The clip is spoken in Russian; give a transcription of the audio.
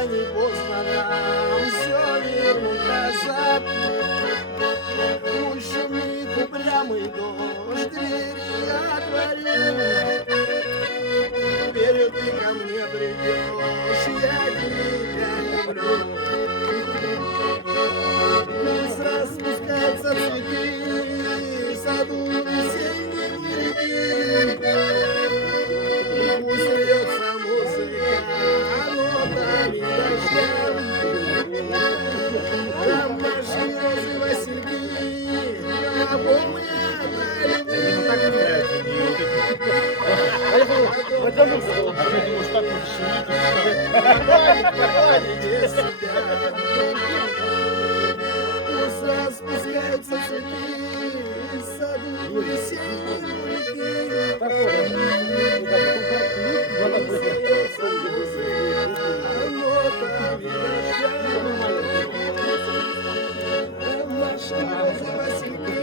пока не поздно нам все вернуть назад. Пусть шумит упрямый дождь, двери отворил. Верю, ты ко мне придешь, я тебя люблю. Пусть распускаются цветы, в саду весенней реки. Пусть льется музыка нотами дождя. Там наши розы васильки напомнят о любви. Пусть распускаются цветы в саду весенней реки. Наши розы васильки